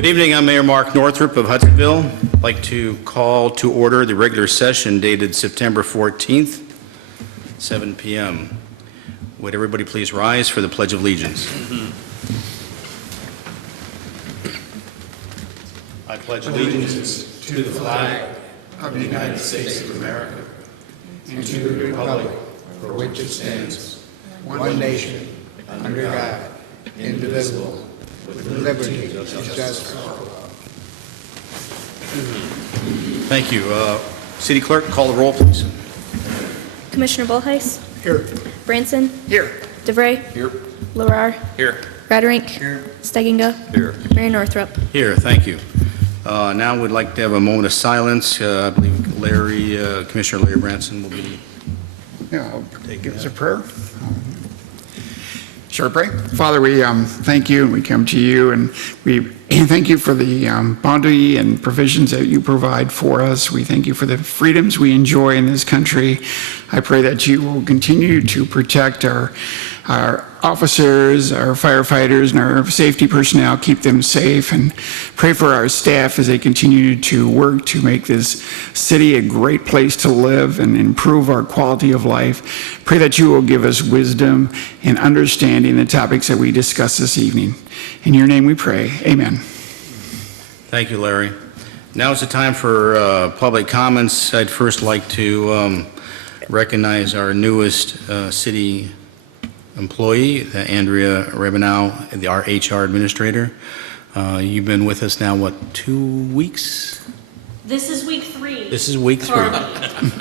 Good evening, I'm Mayor Mark Northrup of Hudsonville. I'd like to call to order the regular session dated September 14th, 7 p.m. Would everybody please rise for the Pledge of Allegiance? I pledge allegiance to the flag of the United States of America and to the republic for which it stands, one nation, under God, indivisible, with liberty and justice for all. Thank you. City Clerk, call the roll, please. Commissioner Bullheis? Here. Branson? Here. DeVray? Here. Larrar? Here. Radderink? Here. Steginga? Here. Mayor Northrup? Here, thank you. Now we'd like to have a moment of silence. I believe Commissioner Larry Branson will be I'll give us a prayer. Shall I pray? Father, we thank you, and we come to you, and we thank you for the bounty and provisions that you provide for us. We thank you for the freedoms we enjoy in this country. I pray that you will continue to protect our officers, our firefighters, and our safety personnel, keep them safe, and pray for our staff as they continue to work to make this city a great place to live and improve our quality of life. Pray that you will give us wisdom and understanding the topics that we discuss this evening. In your name we pray. Amen. Thank you, Larry. Now is the time for public comments. I'd first like to recognize our newest city employee, Andrea Rebenow, our HR administrator. You've been with us now, what, 2 weeks? This is week 3. This is week 3.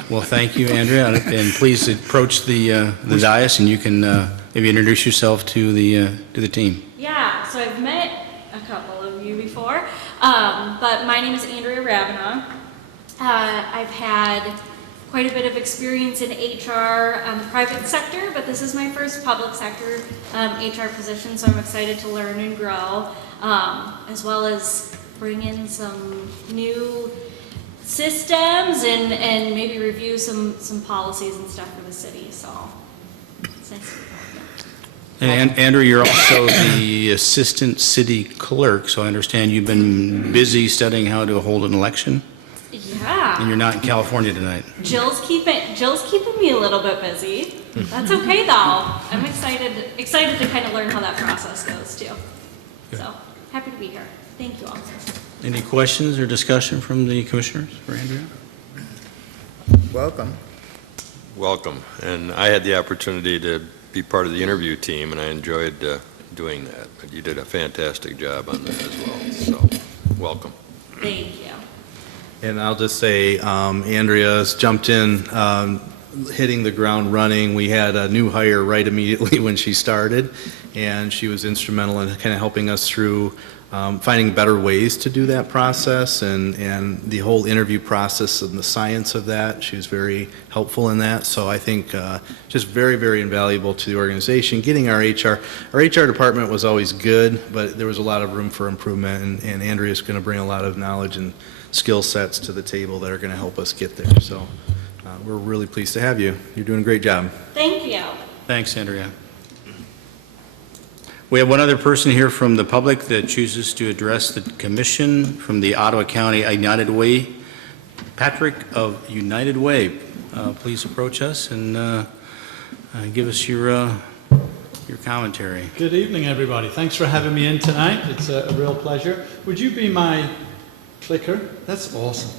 Well, thank you, Andrea, and please approach the dais, and you can maybe introduce yourself to the team. Yeah, so I've met a couple of you before, but my name is Andrea Rebenow. I've had quite a bit of experience in HR, private sector, but this is my first public sector HR position, so I'm excited to learn and grow, as well as bring in some new systems and maybe review some policies and stuff for the city. So it's nice. And Andrew, you're also the assistant city clerk, so I understand you've been busy studying how to hold an election. Yeah. And you're not in California tonight. Jill's keeping me a little bit busy. That's okay though. I'm excited to kind of learn how that process goes too. So happy to be here. Thank you all. Any questions or discussion from the commissioners for Andrea? Welcome. Welcome. And I had the opportunity to be part of the interview team, and I enjoyed doing that. But you did a fantastic job on that as well. So, welcome. Thank you. And I'll just say, Andrea's jumped in, hitting the ground running. We had a new hire right immediately when she started, and she was instrumental in kind of helping us through finding better ways to do that process and the whole interview process and the science of that. She was very helpful in that. So I think just very, very invaluable to the organization. Getting our HR department was always good, but there was a lot of room for improvement, and Andrea's going to bring a lot of knowledge and skill sets to the table that are going to help us get there. So we're really pleased to have you. You're doing a great job. Thank you. Thanks, Andrea. We have one other person here from the public that chooses to address the commission from the Ottawa County United Way. Patrick of United Way, please approach us and give us your commentary. Good evening, everybody. Thanks for having me in tonight. It's a real pleasure. Would you be my clicker? That's awesome.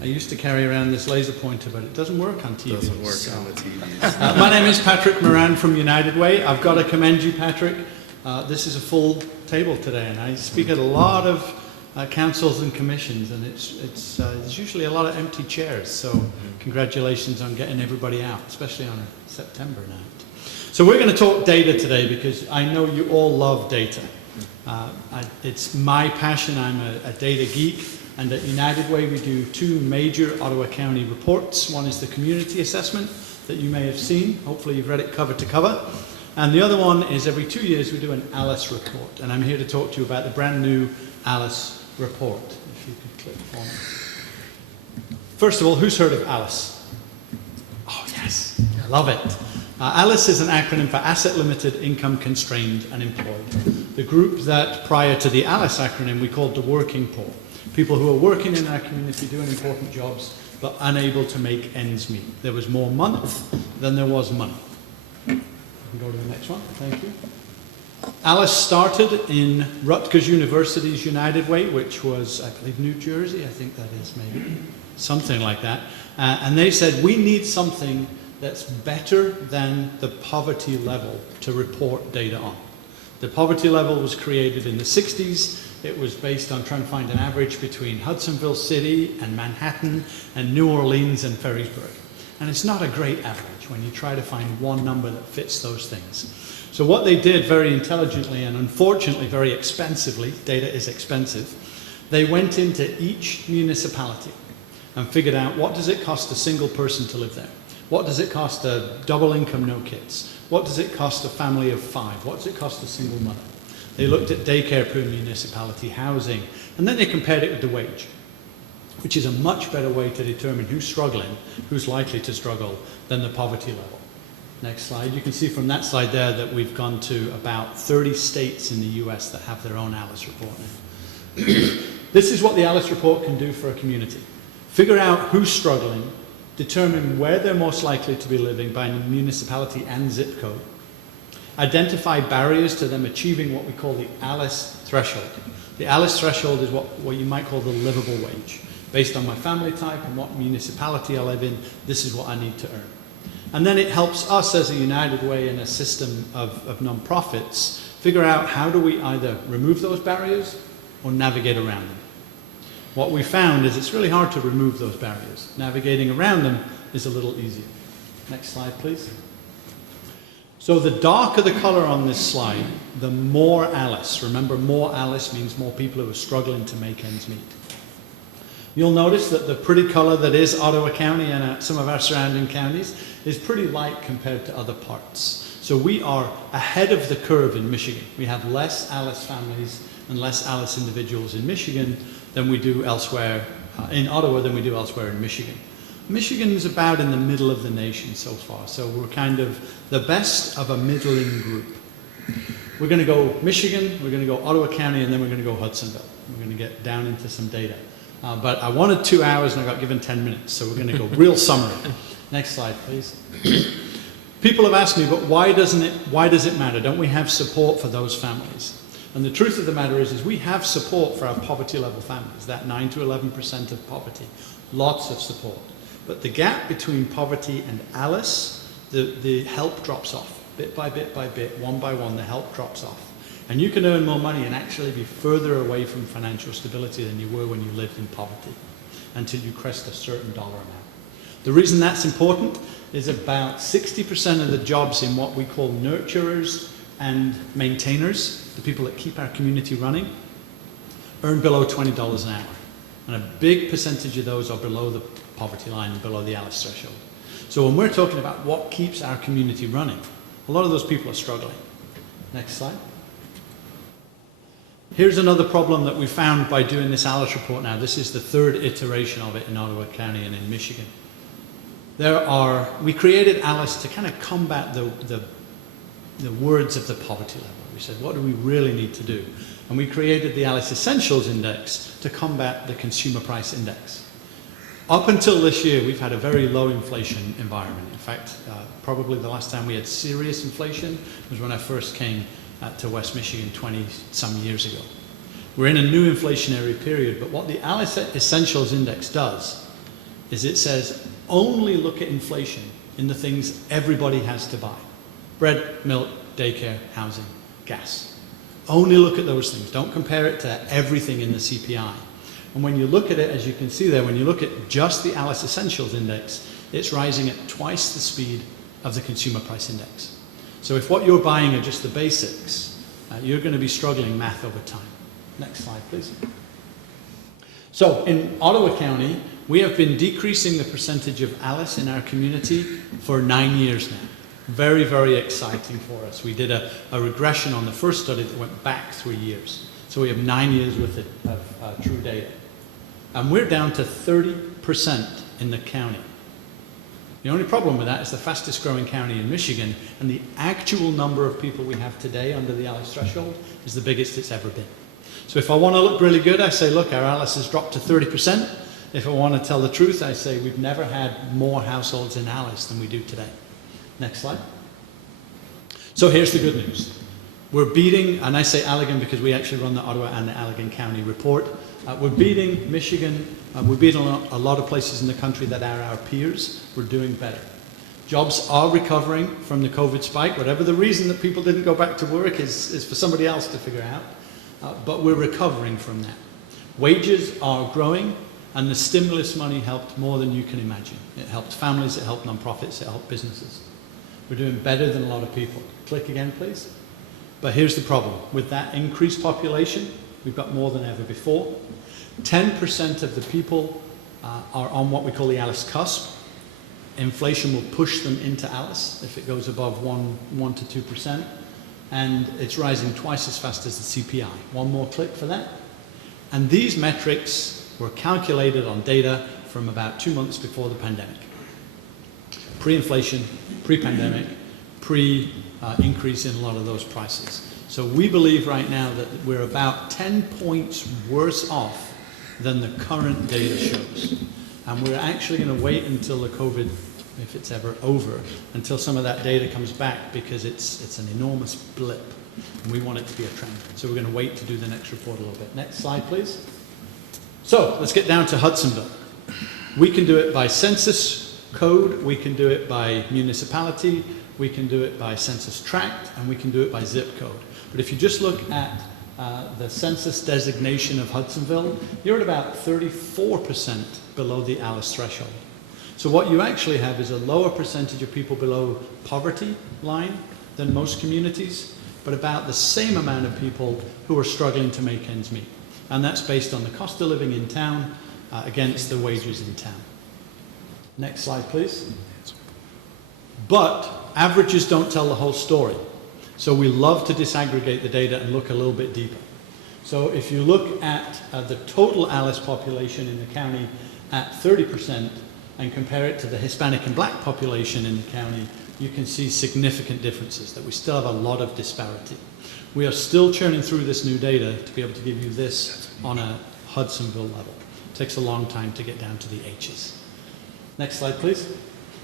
I used to carry around this laser pointer, but it doesn't work on TV. Doesn't work on the TVs. My name is Patrick Moran from United Way. I've got to commend you, Patrick. This is a full table today, and I speak at a lot of councils and commissions, and there's usually a lot of empty chairs. So congratulations on getting everybody out, especially on a September night. So we're going to talk data today because I know you all love data. It's my passion. I'm a data geek, and at United Way we do 2 major Ottawa County reports. One is the community assessment that you may have seen. Hopefully you've read it cover to cover. And the other one is every 2 years we do an Alice report, and I'm here to talk to you about the brand new Alice report. If you could click for me. First of all, who's heard of Alice? Oh yes, I love it. ALICE is an acronym for Asset Limited, Income Constrained and Employed. The group that prior to the ALICE acronym we called the working poor. People who are working in our community doing important jobs but unable to make ends meet. There was more month than there was money. You can go to the next one, thank you. ALICE started in Rutgers University's United Way, which was, I believe, New Jersey, I think that is maybe, something like that. And they said, we need something that's better than the poverty level to report data on. The poverty level was created in the 60s. It was based on trying to find an average between Hudsonville City and Manhattan and New Orleans and Ferrisburg. And it's not a great average when you try to find one number that fits those things. So what they did very intelligently and unfortunately very expensively, data is expensive, they went into each municipality and figured out what does it cost a single person to live there? What does it cost a double income, no kids? What does it cost a family of 5? What does it cost a single mother? They looked at daycare per municipality, housing, and then they compared it with the wage, which is a much better way to determine who's struggling, who's likely to struggle, than the poverty level. Next slide. You can see from that slide there that we've gone to about 30 states in the US that have their own ALICE report now. This is what the ALICE report can do for a community. Figure out who's struggling, determine where they're most likely to be living by municipality and zip code, identify barriers to them achieving what we call the ALICE threshold. The ALICE threshold is what you might call the livable wage. Based on my family type and what municipality I live in, this is what I need to earn. And then it helps us as a United Way and a system of non-profits figure out how do we either remove those barriers or navigate around them. What we found is it's really hard to remove those barriers. Navigating around them is a little easier. Next slide, please. So the darker the color on this slide, the more ALICE. Remember, more ALICE means more people who are struggling to make ends meet. You'll notice that the pretty color that is Ottawa County and some of our surrounding counties is pretty light compared to other parts. So we are ahead of the curve in Michigan. We have less ALICE families and less ALICE individuals in Michigan than we do elsewhere, in Ottawa than we do elsewhere in Michigan. Michigan is about in the middle of the nation so far, so we're kind of the best of a middling group. We're going to go Michigan, we're going to go Ottawa County, and then we're going to go Hudsonville. We're going to get down into some data. But I wanted 2 hours and I got given 10 minutes, so we're going to go real summary. Next slide, please. People have asked me, but why does it matter? Don't we have support for those families? And the truth of the matter is we have support for our poverty level families, that 9 to 11% of poverty, lots of support. But the gap between poverty and ALICE, the help drops off, bit by bit by bit, one by one, the help drops off. And you can earn more money and actually be further away from financial stability than you were when you lived in poverty until you crest a certain dollar amount. The reason that's important is about 60% of the jobs in what we call nurturers and maintainers, the people that keep our community running, earn below $20 an hour. And a big percentage of those are below the poverty line and below the ALICE threshold. So when we're talking about what keeps our community running, a lot of those people are struggling. Next slide. Here's another problem that we found by doing this ALICE report now. This is the third iteration of it in Ottawa County and in Michigan. We created ALICE to kind of combat the words of the poverty level. We said, what do we really need to do? And we created the ALICE Essentials Index to combat the Consumer Price Index. Up until this year, we've had a very low inflation environment. In fact, probably the last time we had serious inflation was when I first came to West Michigan 20-some years ago. We're in a new inflationary period, but what the ALICE Essentials Index does is it says only look at inflation in the things everybody has to buy. Bread, milk, daycare, housing, gas. Only look at those things. Don't compare it to everything in the CPI. And when you look at it, as you can see there, when you look at just the ALICE Essentials Index, it's rising at twice the speed of the Consumer Price Index. So if what you're buying are just the basics, you're going to be struggling math over time. Next slide, please. So in Ottawa County, we have been decreasing the percentage of ALICE in our community for 9 years now. Very, very exciting for us. We did a regression on the first study that went back 3 years. So we have 9 years worth of true data. And we're down to 30% in the county. The only problem with that is the fastest growing county in Michigan, and the actual number of people we have today under the ALICE threshold is the biggest it's ever been. So if I want to look really good, I say, look, our ALICE has dropped to 30%. If I want to tell the truth, I say we've never had more households in ALICE than we do today. Next slide. So here's the good news. We're beating, and I say Allegan because we actually run the Ottawa and the Allegan County report. We're beating Michigan. We're beating a lot of places in the country that are our peers. We're doing better. Jobs are recovering from the COVID spike. Whatever the reason that people didn't go back to work is for somebody else to figure out. But we're recovering from that. Wages are growing, and the stimulus money helped more than you can imagine. It helped families, it helped nonprofits, it helped businesses. We're doing better than a lot of people. Click again, please. But here's the problem. With that increased population, we've got more than ever before. 10% of the people are on what we call the ALICE cusp. Inflation will push them into ALICE if it goes above 1 to 2%. And it's rising twice as fast as the CPI. One more click for that. And these metrics were calculated on data from about 2 months before the pandemic. Pre-inflation, pre-pandemic, pre-increase in a lot of those prices. So we believe right now that we're about 10 points worse off than the current data shows. And we're actually going to wait until the COVID, if it's ever over, until some of that data comes back, because it's an enormous blip. And we want it to be a trend. So we're going to wait to do the next report a little bit. Next slide, please. So let's get down to Hudsonville. We can do it by census code, we can do it by municipality, we can do it by census tract, and we can do it by zip code. But if you just look at the census designation of Hudsonville, you're at about 34% below the ALICE threshold. So what you actually have is a lower percentage of people below poverty line than most communities, but about the same amount of people who are struggling to make ends meet. And that's based on the cost of living in town against the wages in town. Next slide, please. But averages don't tell the whole story. So we love to disaggregate the data and look a little bit deeper. So if you look at the total ALICE population in the county at 30% and compare it to the Hispanic and Black population in the county, you can see significant differences, that we still have a lot of disparity. We are still churning through this new data to be able to give you this on a Hudsonville level. It takes a long time to get down to the H's. Next slide, please.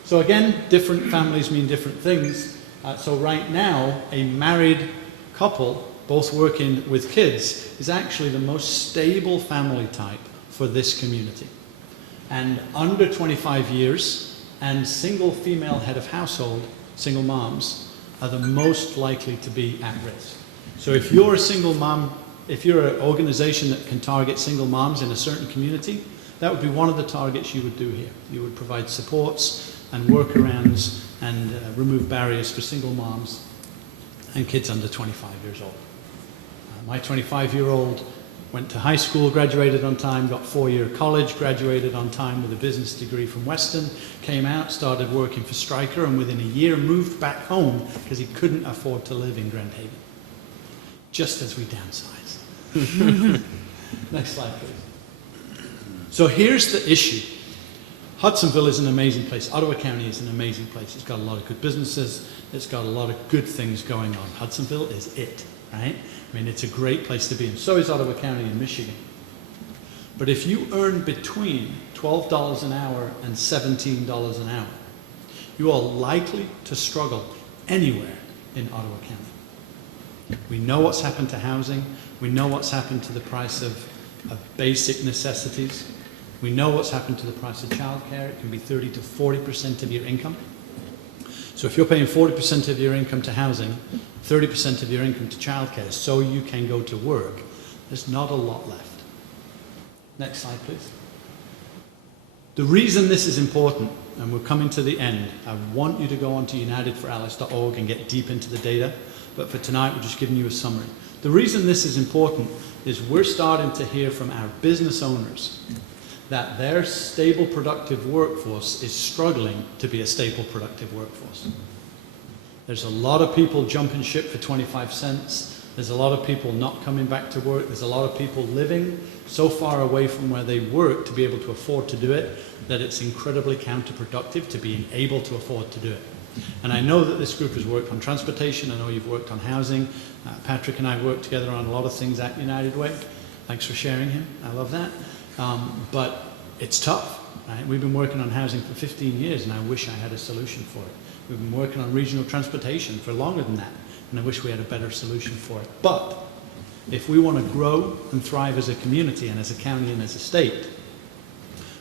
So again, different families mean different things. So right now, a married couple, both working with kids, is actually the most stable family type for this community. And under 25 years and single female head of household, single moms, are the most likely to be at risk. So if you're a single mom, if you're an organization that can target single moms in a certain community, that would be one of the targets you would do here. You would provide supports and workarounds and remove barriers for single moms and kids under 25 years old. My 25-year-old went to high school, graduated on time, got 4-year college, graduated on time with a business degree from Weston, came out, started working for Stryker, and within a year moved back home because he couldn't afford to live in Grand Haven, just as we downsize. Next slide, please. So here's the issue. Hudsonville is an amazing place. Ottawa County is an amazing place. It's got a lot of good businesses. It's got a lot of good things going on. Hudsonville is it, right? I mean, it's a great place to be, and so is Ottawa County in Michigan. But if you earn between $12 an hour and $17 an hour, you are likely to struggle anywhere in Ottawa County. We know what's happened to housing. We know what's happened to the price of basic necessities. We know what's happened to the price of childcare. It can be 30 to 40% of your income. So if you're paying 40% of your income to housing, 30% of your income to childcare, so you can go to work, there's not a lot left. Next slide, please. The reason this is important, and we're coming to the end, I want you to go on to unitedforalice.org and get deep into the data, but for tonight we're just giving you a summary. The reason this is important is we're starting to hear from our business owners that their stable, productive workforce is struggling to be a stable, productive workforce. There's a lot of people jumping ship for 25 cents. There's a lot of people not coming back to work. There's a lot of people living so far away from where they work to be able to afford to do it that it's incredibly counterproductive to being able to afford to do it. And I know that this group has worked on transportation. I know you've worked on housing. Patrick and I worked together on a lot of things at United Way. Thanks for sharing him. I love that. But it's tough. Right? We've been working on housing for 15 years, and I wish I had a solution for it. We've been working on regional transportation for longer than that, and I wish we had a better solution for it. But if we want to grow and thrive as a community and as a county and as a state,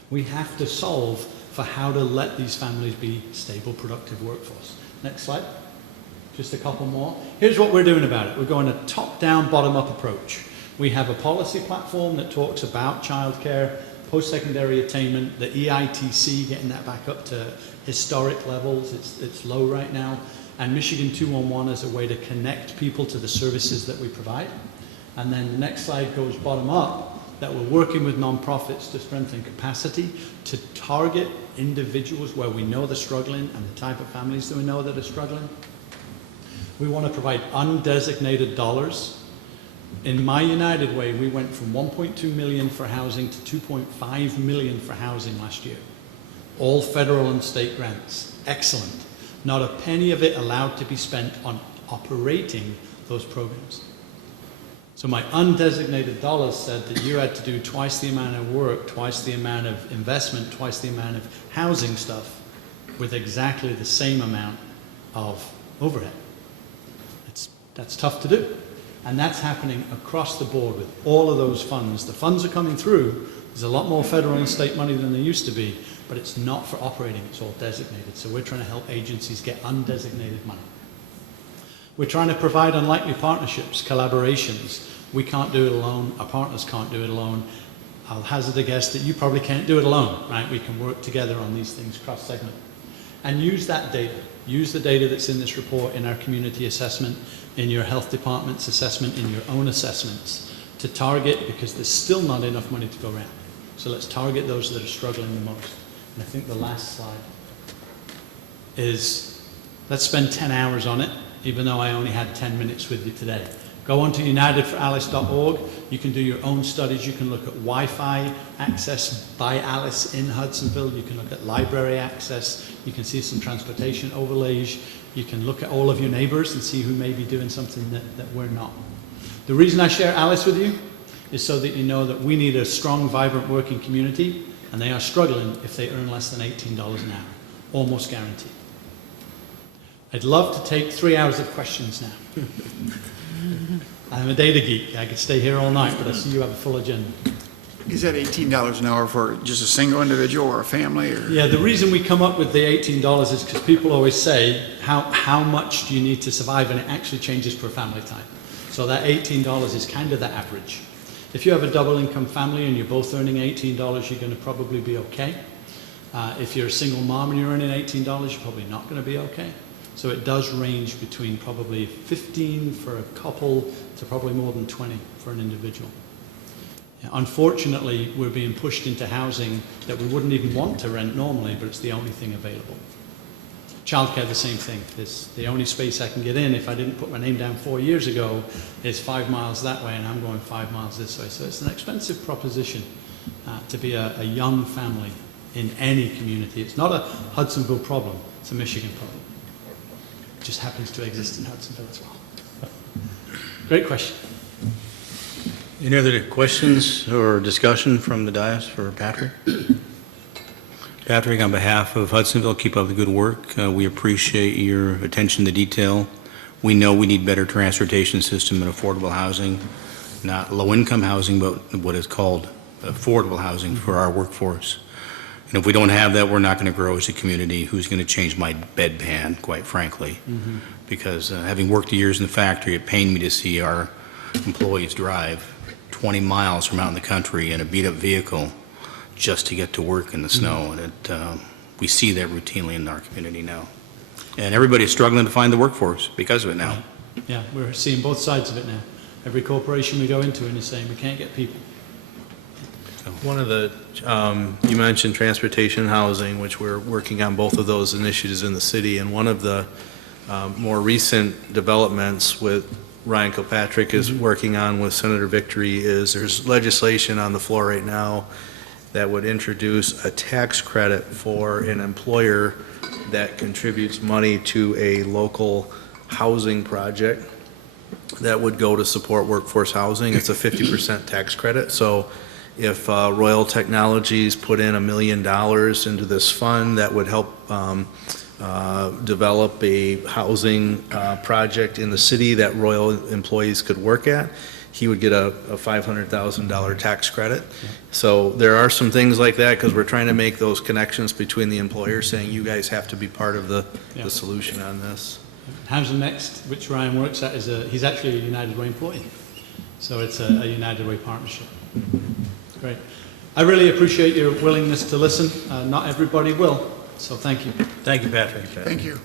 we have to solve for how to let these families be stable, productive workforce. Next slide. Just a couple more. Here's what we're doing about it. We're going a top-down, bottom-up approach. We have a policy platform that talks about childcare, post-secondary attainment, the EITC, getting that back up to historic levels. It's low right now. And Michigan 211 as a way to connect people to the services that we provide. And then the next slide goes bottom up, that we're working with nonprofits to strengthen capacity, to target individuals where we know they're struggling and the type of families that we know that are struggling. We want to provide undesignated dollars. In my United Way, we went from 1.2 million for housing to 2.5 million for housing last year. All federal and state grants. Excellent. Not a penny of it allowed to be spent on operating those programs. So my undesignated dollars said that you had to do twice the amount of work, twice the amount of investment, twice the amount of housing stuff with exactly the same amount of overhead. That's tough to do. And that's happening across the board with all of those funds. The funds are coming through. There's a lot more federal and state money than there used to be, but it's not for operating, it's all designated. So we're trying to help agencies get undesignated money. We're trying to provide unlikely partnerships, collaborations. We can't do it alone, our partners can't do it alone. I'll hazard a guess that you probably can't do it alone, right? We can work together on these things cross-segment. And use that data. Use the data that's in this report, in our community assessment, in your health department's assessment, in your own assessments, to target, because there's still not enough money to go around. So let's target those that are struggling the most. And I think the last slide is, let's spend 10 hours on it, even though I only had 10 minutes with you today. Go on to unitedforalice.org. You can do your own studies. You can look at Wi-Fi access by Alice in Hudsonville. You can look at library access. You can see some transportation overlays. You can look at all of your neighbors and see who may be doing something that we're not. The reason I share Alice with you is so that you know that we need a strong, vibrant working community, and they are struggling if they earn less than $18 an hour, almost guaranteed. I'd love to take 3 hours of questions now. I'm a data geek. I could stay here all night, but I see you have a full agenda. Is that $18 an hour for just a single individual or a family? Or? Yeah, the reason we come up with the $18 is because people always say, how much do you need to survive? And it actually changes per family type. So that $18 is kind of the average. If you have a double income family and you're both earning $18, you're going to probably be okay. If you're a single mom and you're earning $18, you're probably not going to be okay. So it does range between probably 15 for a couple to probably more than 20 for an individual. Yeah, unfortunately, we're being pushed into housing that we wouldn't even want to rent normally, but it's the only thing available. Childcare, the same thing. It's the only space I can get in if I didn't put my name down 4 years ago is 5 miles that way, and I'm going 5 miles this way. So it's an expensive proposition to be a young family in any community. It's not a Hudsonville problem, it's a Michigan problem. It just happens to exist in Hudsonville as well. Great question. Any other questions or discussion from the dais for Patrick? Patrick, on behalf of Hudsonville, keep up the good work. We appreciate your attention to detail. We know we need better transportation system and affordable housing, not low-income housing, but what is called affordable housing for our workforce. And if we don't have that, we're not going to grow as a community. Who's going to change my bedpan, quite frankly? Mm-hmm. Because having worked years in the factory, it pained me to see our employees drive 20 miles from out in the country in a beat-up vehicle just to get to work in the snow. And we see that routinely in our community now. And everybody's struggling to find the workforce because of it now. Yeah, we're seeing both sides of it now. Every corporation we go into and is saying we can't get people. One of the, you mentioned transportation and housing, which we're working on both of those initiatives in the city, and one of the more recent developments with Ryan Kilpatrick is working on with Senator Victory is there's legislation on the floor right now that would introduce a tax credit for an employer that contributes money to a local housing project that would go to support workforce housing. It's a 50% tax credit. So if Royal Technologies put in $1 million into this fund, that would help develop a housing project in the city that Royal employees could work at, he would get a $500,000 tax credit. So there are some things like that because we're trying to make those connections between the employers saying you guys have to be part of the solution on this. Housing Next, which Ryan works at, he's actually a United Way employee. So it's a United Way partnership. Great. I really appreciate your willingness to listen. Not everybody will, so thank you. Thank you, Patrick. Thank you.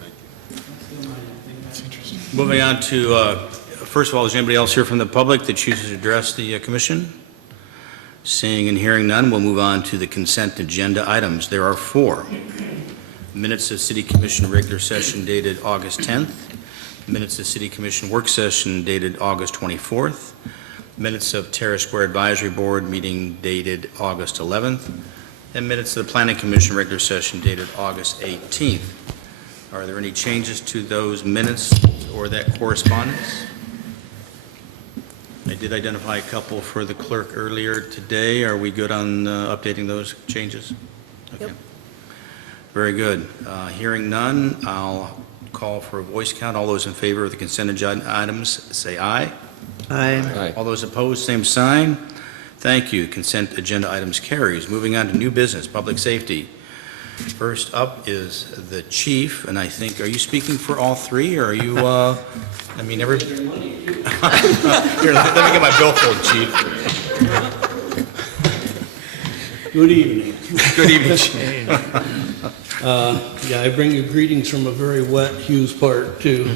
Moving on to, first of all, is anybody else here from the public that chooses to address the commission? Seeing and hearing none, we'll move on to the consent agenda items. There are 4. Minutes of City Commission regular session dated August 10th. Minutes of City Commission work session dated August 24th. Minutes of Terrace Square Advisory Board meeting dated August 11th. And minutes of the Planning Commission regular session dated August 18th. Are there any changes to those minutes or that correspondence? I did identify a couple for the clerk earlier today. Are we good on updating those changes? Okay. Yep. Very good. Hearing none, I'll call for a voice count. All those in favor of the consent agenda items, say aye. Aye. All those opposed, same sign. Thank you. Consent agenda items carries. Moving on to new business, public safety. First up is the chief, and I think, are you speaking for all 3, or are you, I mean, every... Here, let me get my billfold, chief. Good evening. Good evening, chief. Yeah, I bring you greetings from a very wet Hughes Park, too.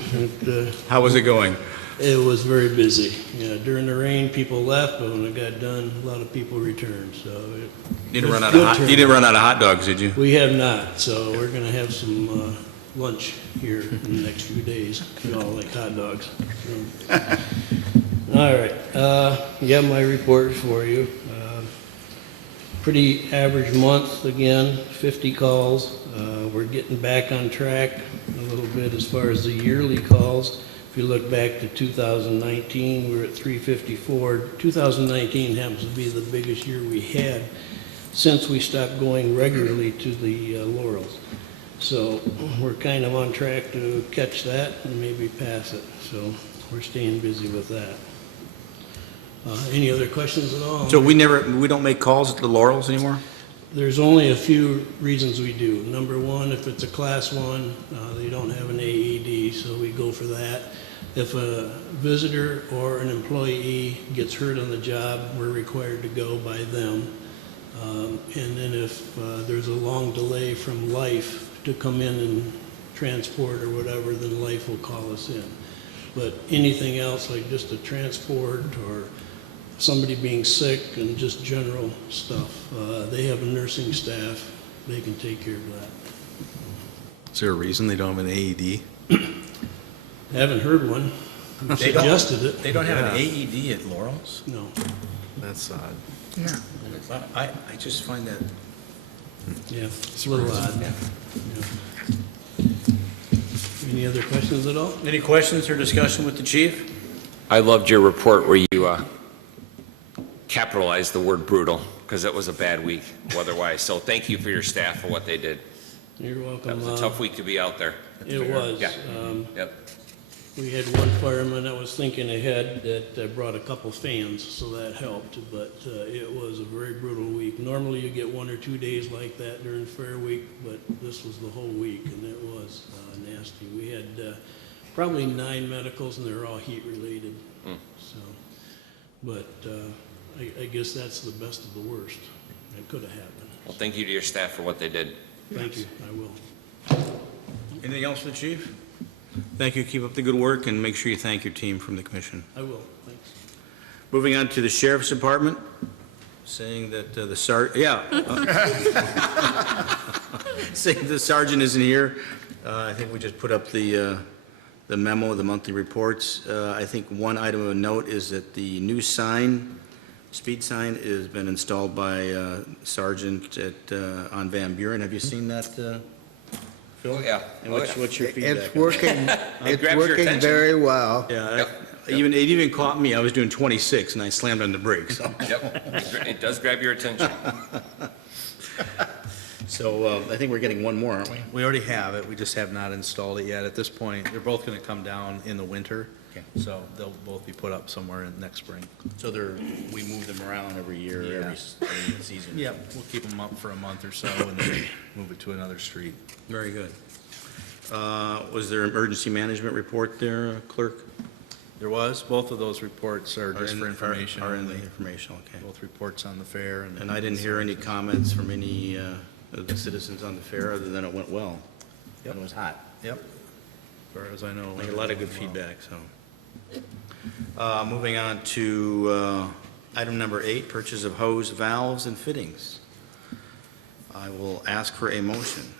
How was it going? It was very busy. Yeah, during the rain, people left, but when it got done, a lot of people returned, so. You didn't run out of hot dogs, did you? We have not, so we're gonna have some lunch here in the next few days. We all like hot dogs. All right, yeah, my report for you. Pretty average month again, 50 calls. We're getting back on track a little bit as far as the yearly calls. If you look back to 2019, we were at 354. 2019 happens to be the biggest year we had since we stopped going regularly to the Laurels. So we're kind of on track to catch that and maybe pass it. So we're staying busy with that. Any other questions at all? So we don't make calls at the Laurels anymore? There's only a few reasons we do. Number one, if it's a class 1, they don't have an AED, so we go for that. If a visitor or an employee gets hurt on the job, we're required to go by them. And then if there's a long delay from Life to come in and transport or whatever, then Life will call us in. But anything else, like just a transport or somebody being sick and just general stuff, they have a nursing staff, they can take care of that. Is there a reason they don't have an AED? Haven't heard one. Suggested it. They don't have an AED at Laurels? No. That's odd. Yeah. I just find that... Yeah, it's a little odd. Yeah. Any other questions at all? Any questions or discussion with the chief? I loved your report where you capitalized the word brutal, because it was a bad week weather-wise. So thank you for your staff for what they did. You're welcome. That was a tough week to be out there. It was. Yeah. Yep. We had one fireman that was thinking ahead that brought a couple fans, so that helped, but it was a very brutal week. Normally you get 1 or 2 days like that during Fair Week, but this was the whole week, and it was nasty. We had probably 9 medicals, and they're all heat-related. So, but I guess that's the best of the worst. It could have happened. Well, thank you to your staff for what they did. Thank you, I will. Anything else for the chief? Thank you. Keep up the good work, and make sure you thank your team from the commission. I will, thanks. Moving on to the sheriff's department, saying that the saying the sergeant isn't here. I think we just put up the the memo, the monthly reports. I think one item of note is that the new sign, speed sign, has been installed by Sergeant on Van Buren. Have you seen that, Phil? Oh, yeah. And Oh, what's your feedback? It's working, it's grabs your working attention. very well. Yeah, it even caught me. I was doing 26 and I slammed on the brakes. So, Yep, it does grab your attention. so I think we're getting one more, aren't we? We already have it, we just have not installed it yet. At this point, they're both going to come down in the winter, Okay. so they'll both be put up somewhere in next spring. So we move them around every year, Yeah. every season. Yep, we'll keep them up for a month or so and then move it to another street. Very good. Was there an emergency management report there, Clerk? There was, both of those reports are just for information Are in the only. information, okay. Both reports on the fair and. And I didn't hear any comments from any of the citizens on the fair, other than it went well. Yep. And it was hot. Yep. As far as I know. I got a lot of good feedback, so. Moving on to item number 8, purchase of hose, valves, and fittings. I will ask for a motion.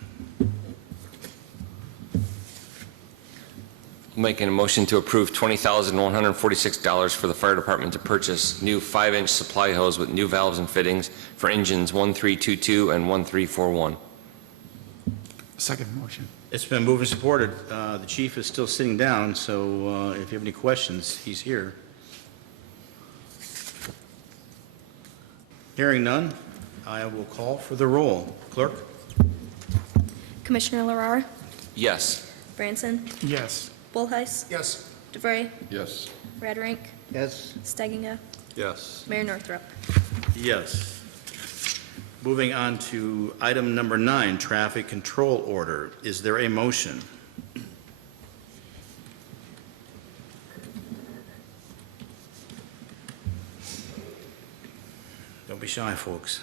Making a motion to approve $20,146 for the fire department to purchase new 5-inch supply hose with new valves and fittings for engines 1322 and 1341. Second motion. It's been moved and supported. The chief is still sitting down, so if you have any questions, he's here. Hearing none, I will call for the roll. Clerk? Commissioner Larrar, Yes. Branson, Yes. Bullheis, Yes. DeVray, Yes. Radrank, Yes. Stegginga, Yes. Mayor Northrup. Yes. Moving on to item number 9, traffic control order. Is there a motion? Don't be shy, folks.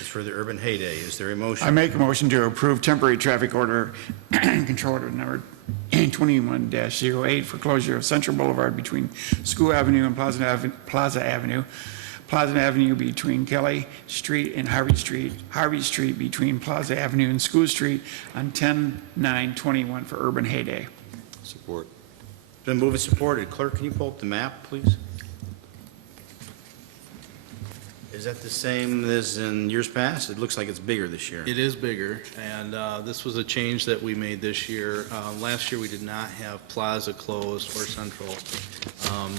It's for the Urban Heyday. Is there a motion? I make a motion to approve temporary traffic order, control order number 21-08 for closure of Central Boulevard between School Avenue and Plaza Avenue, Plaza Avenue between Kelly Street and Harvey Street between Plaza Avenue and School Street on 10/9/21 for Urban Heyday. Support. Been moved and supported. Clerk, can you pull up the map, please? Is that the same as in years past? It looks like it's bigger this year. It is bigger, and this was a change that we made this year. Last year, we did not have Plaza closed or Central.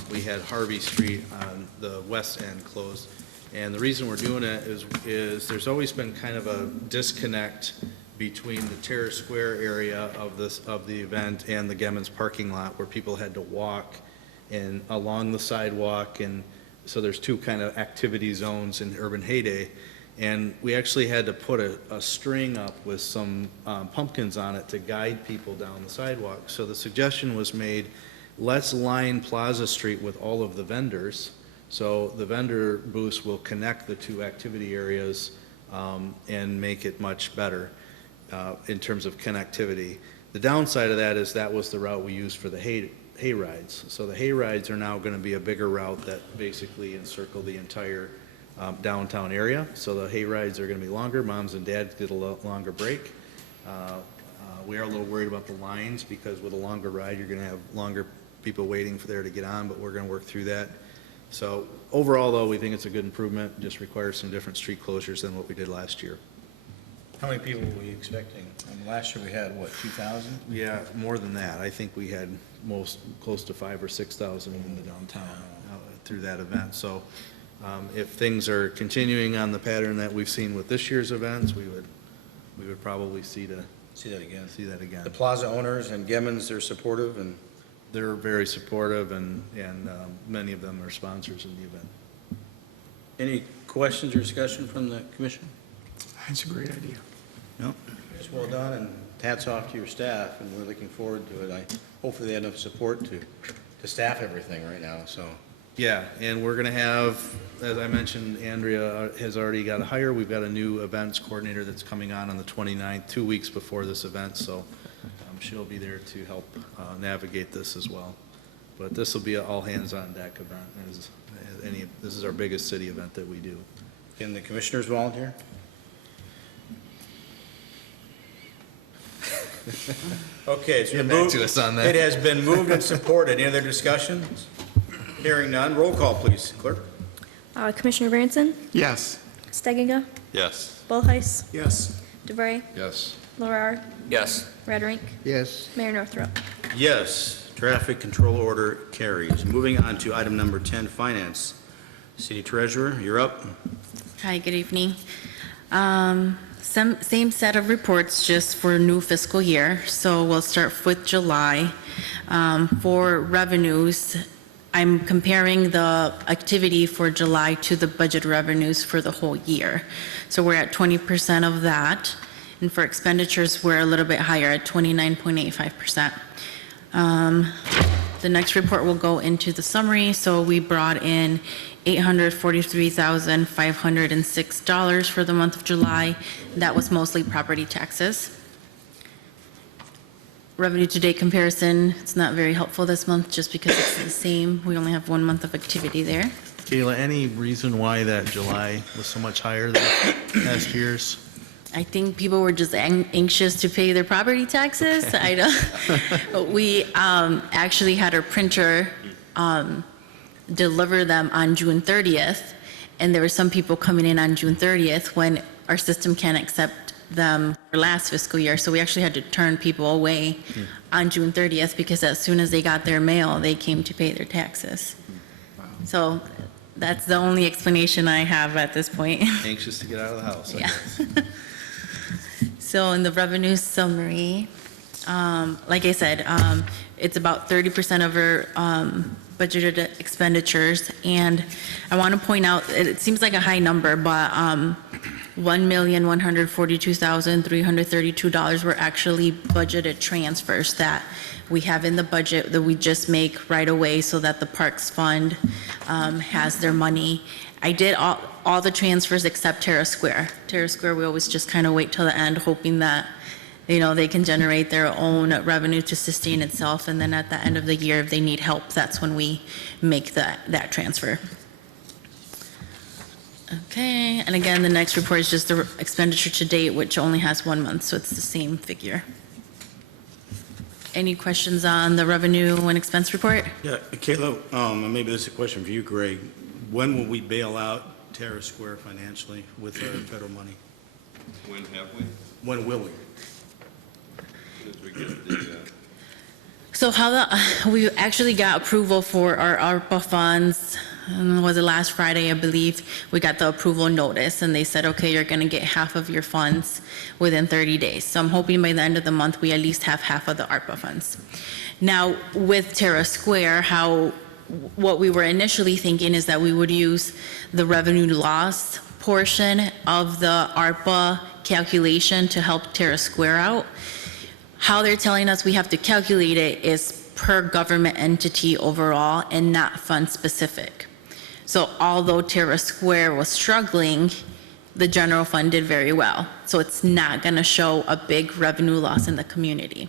We had Harvey Street on the west end closed. And the reason we're doing it is there's always been kind of a disconnect between the Terrace Square area of the event and the Gemmons parking lot, where people had to walk and along the sidewalk, and so there's two kind of activity zones in Urban Heyday. And we actually had to put a string up with some pumpkins on it to guide people down the sidewalk. So the suggestion was made, let's line Plaza Street with all of the vendors. So the vendor booths will connect the two activity areas and make it much better in terms of connectivity. The downside of that is that was the route we used for the hay rides. So the hay rides are now going to be a bigger route that basically encircle the entire downtown area. So the hay rides are going to be longer. Moms and dads get a longer break. We are a little worried about the lines, because with a longer ride, you're going to have longer people waiting for there to get on, but we're going to work through that. So overall, though, we think it's a good improvement. Just requires some different street closures than what we did last year. How many people were we expecting? Last year we had, what, 2,000? Yeah, more than that. I think we had close to 5,000 or 6,000 in the downtown through that event. So if things are continuing on the pattern that we've seen with this year's events, we would probably see that again. The plaza owners and Gemmons, they're supportive, and They're very supportive, and many of them are sponsors in the event. any questions or discussion from the commission? That's a great idea. No. It's well done, and hats off to your staff, and we're looking forward to it. Hopefully they have enough support to staff everything right now, so. Yeah, and we're going to have, as I mentioned, Andrea has already got a hire. We've got a new events coordinator that's coming on the 29th, 2 weeks before this event, so she'll be there to help navigate this as well. But this will be an all-hands-on-deck event. This is our biggest city event that we do. Can the commissioners volunteer? Okay, it's been Get back moved. to us on that. It has been moved and supported. Any other discussion? Hearing none. Roll call, please. Clerk? Commissioner Branson, Yes. Stiganga, Yes. Bullheis, Yes. DeVray, Yes. Larar, Yes. Redrink, Yes. Mayor Northrup. Yes. Traffic control order carries. Moving on to item number 10, Finance. City Treasurer, you're up. Hi, good evening. Same set of reports, just for new fiscal year. So we'll start with July. For revenues, I'm comparing the activity for July to the budget revenues for the whole year. So we're at 20% of that. And for expenditures, we're a little bit higher at 29.85%. The next report will go into the summary. So we brought in $843,506 for the month of July. That was mostly property taxes. Revenue to date comparison, it's not very helpful this month just because it's the same. We only have 1 month of activity there. Kayla, any reason why that July was so much higher than past years? I think people were just anxious to pay their property taxes. I don't. But we actually had our printer deliver them on June 30th, and there were some people coming in on June 30th when our system can't accept them for last fiscal year. So we actually had to turn people away on June 30th because as soon as they got their mail, they came to pay their taxes. So that's the only explanation I have at this point. Anxious to get out of the house, I Yeah. guess. So in the revenue summary, like I said, it's about 30% of our budgeted expenditures. And I want to point out, it seems like a high number, but $1,142,332 were actually budgeted transfers that we have in the budget that we just make right away so that the Parks Fund has their money. I did all the transfers except Terra Square. Terra Square, we always just kind of wait till the end, hoping that, they can generate their own revenue to sustain itself. And then at the end of the year, if they need help, that's when we make that transfer. Okay, and again, the next report is just the expenditure to date, which only has 1 month, so it's the same figure. Any questions on the revenue and expense report? Yeah, Kayla, and maybe this is a question for you, Greg. When will we bail out Terra Square financially with our federal money? When have we? When will we? As we get the, So we actually got approval for our ARPA funds, was it last Friday, I believe. We got the approval notice, and they said, okay, you're going to get half of your funds within 30 days. So I'm hoping by the end of the month, we at least have half of the ARPA funds. Now, with Terra Square, what we were initially thinking is that we would use the revenue loss portion of the ARPA calculation to help Terra Square out. How they're telling us we have to calculate it is per government entity overall and not fund specific. So although Terra Square was struggling, the general fund did very well. So it's not going to show a big revenue loss in the community.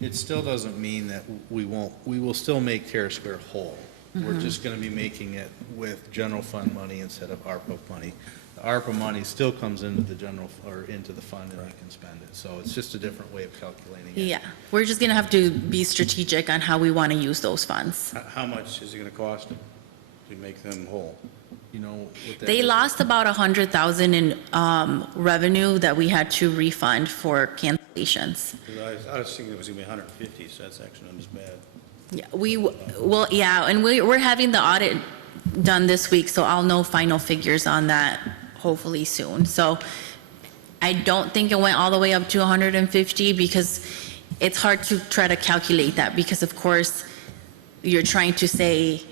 It still doesn't mean that we will still make Terra Square whole. We're just going to be making it with general fund money instead of ARPA money. The ARPA money still comes into the into the fund and we can spend it. So it's just a different way of calculating it. Yeah, we're just going to have to be strategic on how we want to use those funds. How much is it going to cost to make them whole? You know what that They is? lost about $100,000 in revenue that we had to refund for cancellations. 'Cause I was thinking it was going to be 150, so that's actually not as bad. Yeah, and we're having the audit done this week, so I'll know final figures on that hopefully soon. So I don't think it went all the way up to 150 because it's hard to try to calculate that because, of course, you're trying to say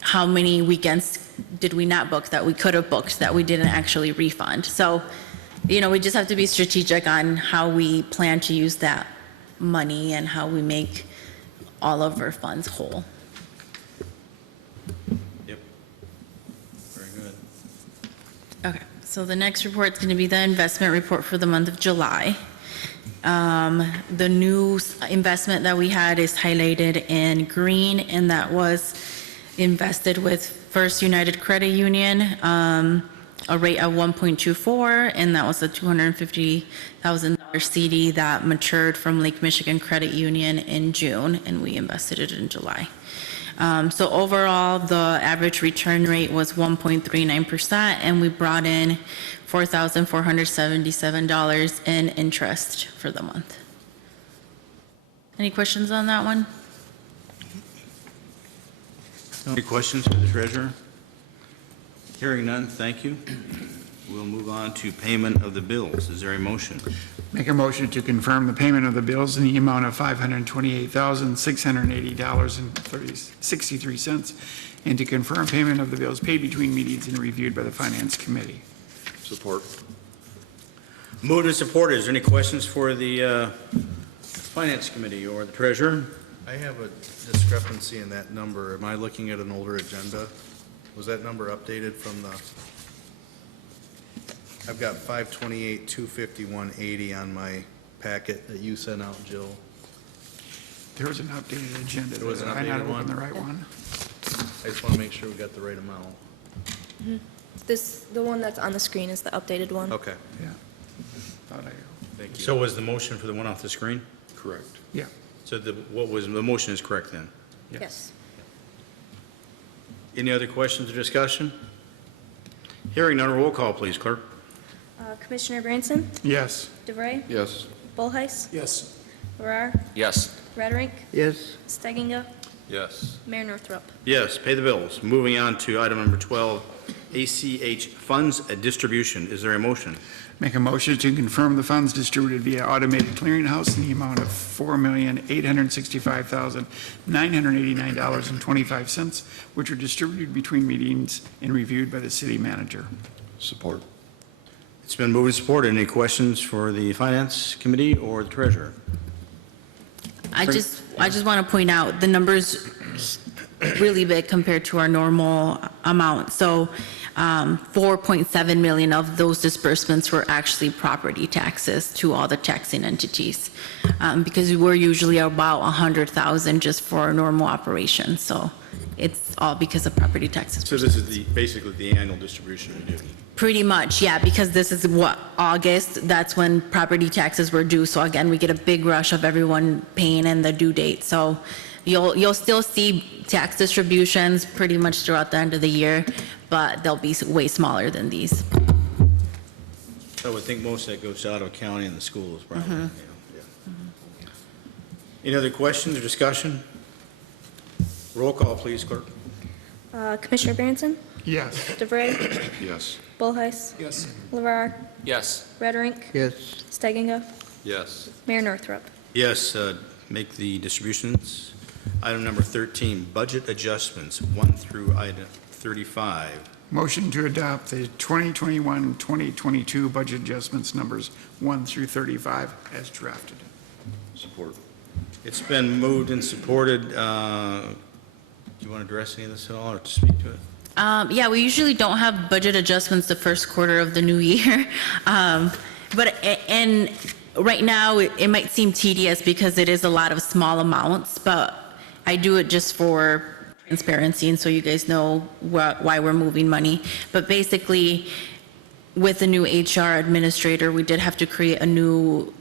how many weekends did we not book that we could have booked that we didn't actually refund. So, we just have to be strategic on how we plan to use that money and how we make all of our funds whole. Yep. Very good. Okay, so the next report is going to be the investment report for the month of July. The new investment that we had is highlighted in green, and that was invested with First United Credit Union. a rate of 1.24, and that was a $250,000 CD that matured from Lake Michigan Credit Union in June, and we invested it in July. So overall, the average return rate was 1.39%, and we brought in $4,477 in interest for the month. Any questions on that one? Any questions for the treasurer? Hearing none, thank you. We'll move on to payment of the bills. Is there a motion? Make a motion to confirm the payment of the bills in the amount of $528,680.63, and to confirm payment of the bills paid between meetings and reviewed by the Finance Committee. Support. Moved and supported. Is there any questions for the Finance Committee or the treasurer? I have a discrepancy in that number. Am I looking at an older agenda? Was that number updated from the, I've got 528, 250, 180 on my packet that you sent out, Jill. There was an updated agenda. There was an I not updated one? opened the right one. I just want to make sure we got the right amount. The one that's on the screen is the updated one. Okay, Yeah. Thought I, thank you. So was the motion for the one off the screen? Correct. yeah. So the motion is correct then? Yes. Any other questions or discussion? Hearing none, roll call, please, clerk. Commissioner Branson, Yes. DeVray, Yes. Bullheis, Yes. Farrar, Yes. Rederink, Yes. Stegginga, Yes. Mayor Northrop. Yes, pay the bills. Moving on to item number 12, ACH funds distribution. Is there a motion? Make a motion to confirm the funds distributed via automated clearinghouse in the amount of $4,865,989.25, which are distributed between meetings and reviewed by the city manager. Support. It's been moved and supported. Any questions for the Finance Committee or the treasurer? I just want to point out, the number's really big compared to our normal amount. So 4.7 million of those disbursements were actually property taxes to all the taxing entities, because we're usually about 100,000 just for our normal operation. So it's all because of property taxes. So this is basically the annual distribution we do. Pretty much, yeah, because this is August, that's when property taxes were due. So again, we get a big rush of everyone paying in the due date. So you'll still see tax distributions pretty much throughout the end of the year, but they'll be way smaller than these. I would think most of that goes out of county and the schools, probably. Yeah. Any other questions or discussion? Roll call, please, clerk. Commissioner Branson, Yes. DeVray, Yes. Bullheis, Yes. Farrar, Yes. Rederink, Yes. Stegginga, Yes. Mayor Northrop. Yes, make the distributions. Item number 13, budget adjustments, 1 through item 35. Motion to adopt the 2021-2022 budget adjustments numbers 1 through 35 as drafted. Support. It's been moved and supported. Do you want to address any of this at all or to speak to it? Yeah, we usually don't have budget adjustments the first quarter of the new year. And right now, it might seem tedious because it is a lot of small amounts, but I do it just for transparency and so you guys know why we're moving money. But basically, with the new HR administrator, we did have to create a new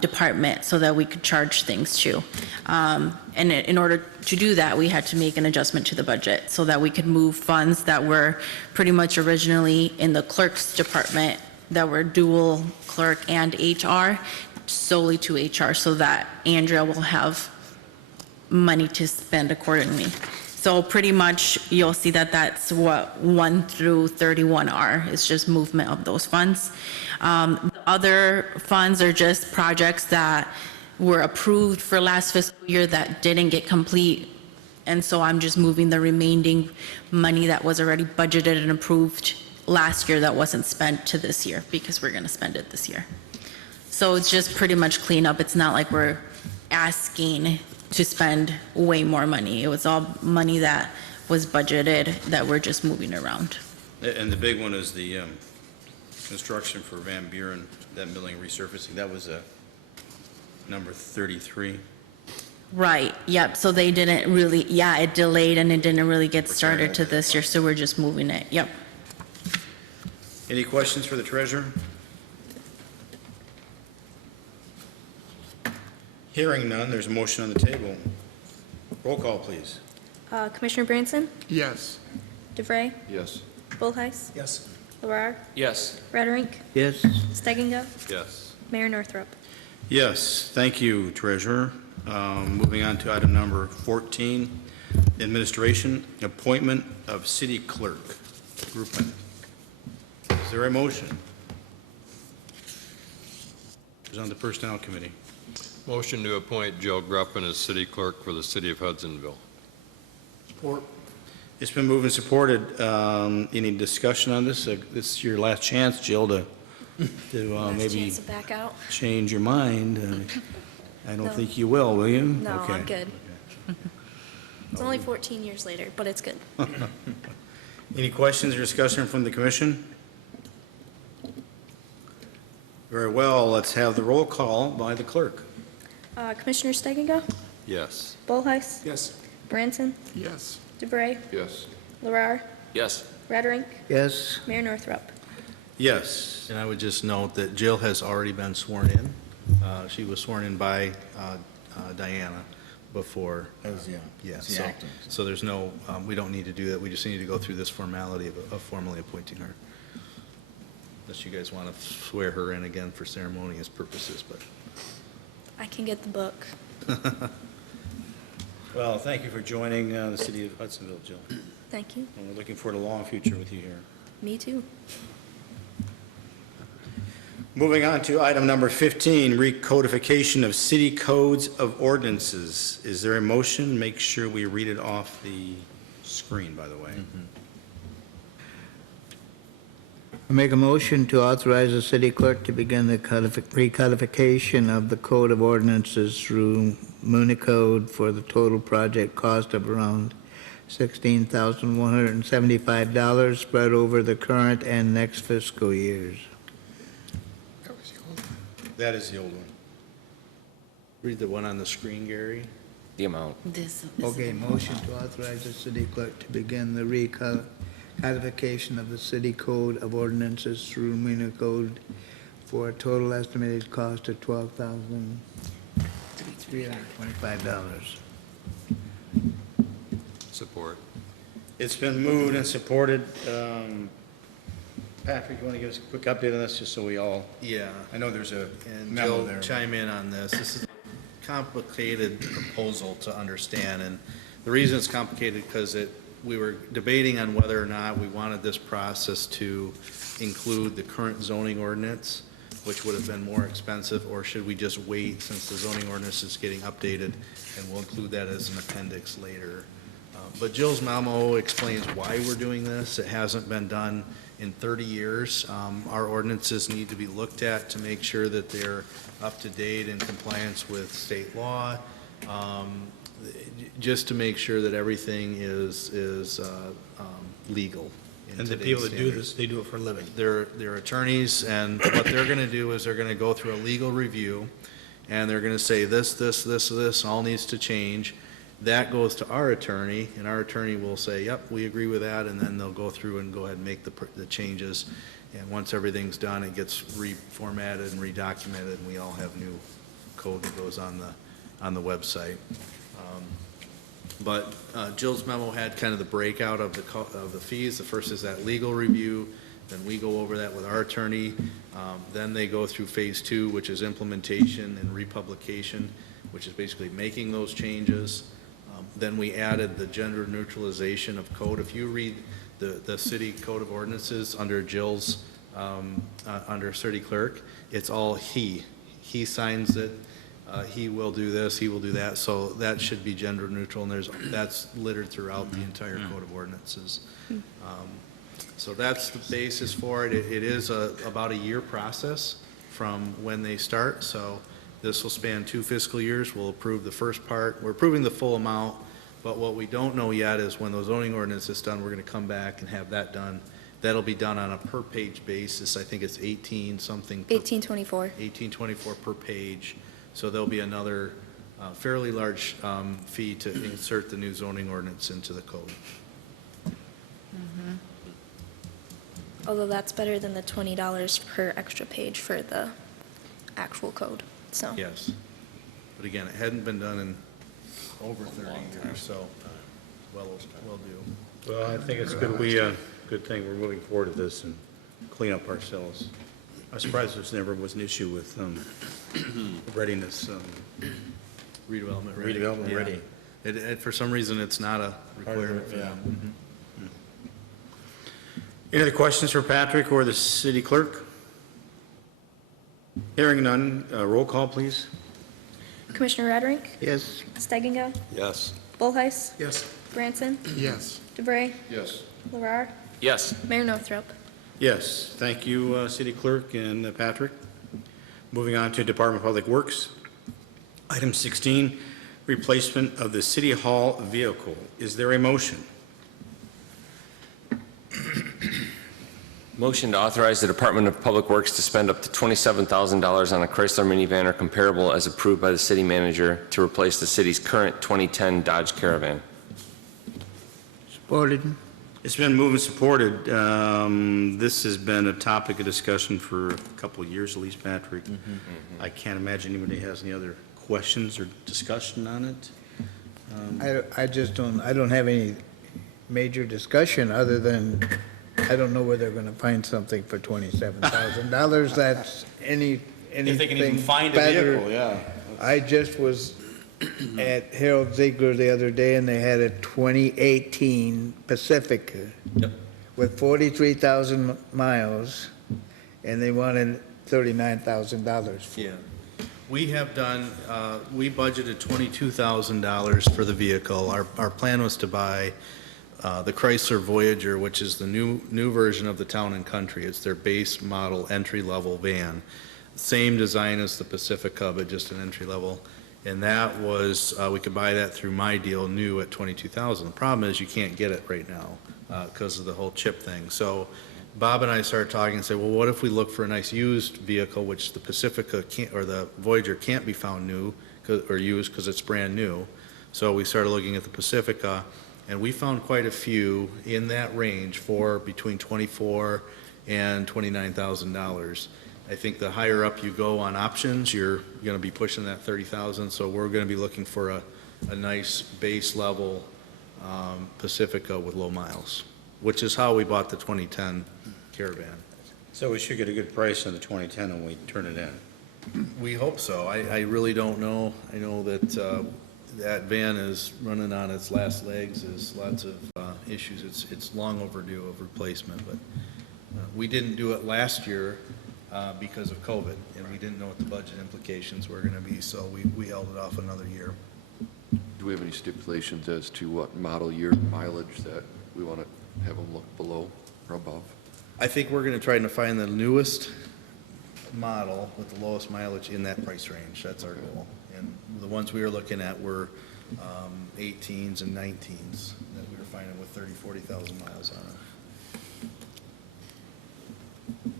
department so that we could charge things to. And in order to do that, we had to make an adjustment to the budget so that we could move funds that were pretty much originally in the clerk's department that were dual clerk and HR solely to HR so that Andrea will have money to spend accordingly. So pretty much you'll see that that's what 1 through 31 are. It's just movement of those funds. The other funds are just projects that were approved for last fiscal year that didn't get complete. And so I'm just moving the remaining money that was already budgeted and approved last year that wasn't spent to this year because we're going to spend it this year. So it's just pretty much cleanup. It's not like we're asking to spend way more money. It was all money that was budgeted that we're just moving around. And the big one is the construction for Van Buren, that building resurfacing. That was number 33. Right, yep, so they didn't really, it delayed and it didn't really get started to this year, so we're just moving it, yep. Any questions for the treasurer? Hearing none, there's a motion on the table. Roll call, please. Commissioner Branson? Yes. DeVray? Yes. Bullheis? Yes. Larrar? Yes. Rhetoric? Yes. Steggingo? Yes. Mayor Northrup? Yes, thank you, treasurer. Moving on to item number 14, administration, appointment of city clerk. Groupman. Is there a motion? It's on the personnel committee. Motion to appoint Jill Gruppen as city clerk for the city of Hudsonville. Support. It's been moved and supported. Any discussion on this? This is your last chance, Jill, to Last maybe chance to back out? change your mind. I don't No. think you will you? No, Okay. I'm good. It's only 14 years later, but it's good. Any questions or discussion from the commission? Very well, let's have the roll call by the clerk. Commissioner Steggingo? Yes. Bullheis? Yes. Branson? Yes. DeVray? Yes. Larrar? Yes. Rhetoric? Yes. Mayor Northrup? Yes. And I would just note that Jill has already been sworn in. She was sworn in by Diana before. Yeah, so there's no, we don't need to do that. We just need to go through this formality of formally appointing her. Unless you guys want to swear her in again for ceremonious purposes, but. I can get the book. Well, thank you for joining the city of Hudsonville, Jill. Thank you. And we're looking forward to a long future with you here. Me too. Moving on to item number 15, recodification of city codes of ordinances. Is there a motion? Make sure we read it off the screen, by the way. I make a motion to authorize the city clerk to begin the recodification of the Code of Ordinances through Municode for the total project cost of around $16,175 spread over the current and next fiscal years. That is the old one. Read the one on the screen, Gary. The amount. This. Okay, motion to authorize the city clerk to begin the recodification of the city code of ordinances through Municode for a total estimated cost of $12,325. Support. It's been moved and supported. Patrick, you want to give us a quick update on this, just so we all, Yeah. I know there's a And memo Jill, there. chime in on this. This is a complicated proposal to understand, and the reason it's complicated because we were debating on whether or not we wanted this process to include the current zoning ordinance, which would have been more expensive, or should we just wait since the zoning ordinance is getting updated, and we'll include that as an appendix later. But Jill's memo explains why we're doing this. It hasn't been done in 30 years. Our ordinances need to be looked at to make sure that they're up to date in compliance with state law, just to make sure that everything is legal. in And the today's people that do standards. this, they do it for a living. They're attorneys, and what they're going to do is they're going to go through a legal review, and they're going to say, this all needs to change. That goes to our attorney, and our attorney will say, yep, we agree with that, and then they'll go through and go ahead and make the changes. And once everything's done, it gets reformatted and redocumented, and we all have new code that goes on the website. But Jill's memo had kind of the breakout of the fees. The first is that legal review, then we go over that with our attorney. Then they go through phase 2, which is implementation and republication, which is basically making those changes. Then we added the gender neutralization of code. If you read the city code of ordinances under Jill's, under city clerk, it's all he. He signs it. He will do this, he will do that, so that should be gender neutral, and that's littered throughout the entire code of ordinances. So that's the basis for it. It is about a year process from when they start, so this will span 2 fiscal years. We'll approve the first part. We're approving the full amount, but what we don't know yet is when the zoning ordinance is done, we're going to come back and have that done. That'll be done on a per-page basis. I think it's 18 something. 1824. 1824 per page. So there'll be another fairly large fee to insert the new zoning ordinance into the code. Although that's better than the $20 per extra page for the actual code, so. Yes. But again, it hadn't been done in over 30 years, so well due. Well, I think it's good, good thing we're moving forward to this and clean up ourselves. I'm surprised there never was an issue with readiness, Redevelopment ready. redevelopment Yeah. ready. For some reason, it's not a requirement for yeah. them. Any other questions for Patrick or the city clerk? Hearing none, roll call, please. Commissioner Radrink, Yes. Steginga, Yes. Bullheis, Yes. Branson, Yes. DeBrey, Yes. Larrar, Yes. Mayor Northrop. Yes, thank you, city clerk and Patrick. Moving on to Department of Public Works. Item 16, replacement of the city hall vehicle. Is there a motion? Motion to authorize the Department of Public Works to spend up to $27,000 on a Chrysler minivan or comparable as approved by the city manager to replace the city's current 2010 Dodge Caravan. Supported. It's been moved and supported. This has been a topic of discussion for a couple of years at least, Patrick. I can't imagine anybody has any other questions or discussion on it. I just don't, I don't have any major discussion other than, I don't know where they're gonna find something for $27,000 that's anything better. yeah. I just was at Harold Ziegler the other day, and they had a 2018 Pacifica with 43,000 miles, and they wanted $39,000 for it. Yeah. We have done, we budgeted $22,000 for the vehicle. Our plan was to buy the Chrysler Voyager, which is the new version of the Town and Country. It's their base model entry-level van. Same design as the Pacifica, but just an entry-level. And that was, we could buy that through My Deal new at $22,000. The problem is you can't get it right now because of the whole chip thing. So Bob and I started talking and said, well, what if we look for a nice used vehicle, which the Pacifica can't, or the Voyager can't be found new or used because it's brand new. So we started looking at the Pacifica, and we found quite a few in that range for between $24,000 and $29,000. I think the higher up you go on options, you're going to be pushing that 30,000. So we're going to be looking for a nice base level Pacifica with low miles, which is how we bought the 2010 Caravan. So we should get a good price on the 2010 when we turn it in. We hope so. I really don't know. I know that that van is running on its last legs. There's lots of issues. It's long overdue of replacement, but we didn't do it last year because of COVID, and we didn't know what the budget implications were going to be, so we held it off another year. Do we have any stipulations as to what model year mileage that we want to have them look below or above? I think we're going to try to find the newest model with the lowest mileage in that price range. That's our goal. And the ones we were looking at were 18s and 19s that we were finding with 30, 40,000 miles on it.